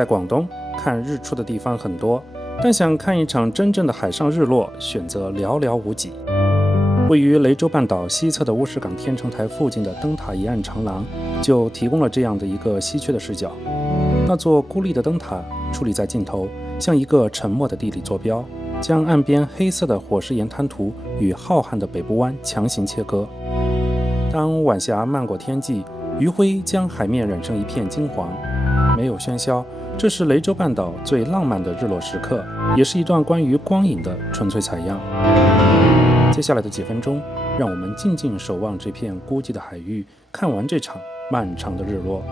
在广东，看日出的地方很多，但想看一场真正的海上日落，选择寥寥无几。位于雷州半岛西侧的乌石港天成台附近的灯塔一岸长廊，就提供了这样的一个稀缺的视角。那座孤立的灯塔矗立在尽头，像一个沉默的地理坐标，将岸边黑色的火山岩滩涂与浩瀚的北部湾强行切割。当晚霞漫过天际，余晖将海面染成一片金黄，没有喧嚣，这是雷州半岛最浪漫的日落时刻，也是一段关于光影的纯粹采样。接下来的几分钟，让我们静静守望这片孤寂的海域，看完这场漫长的日落。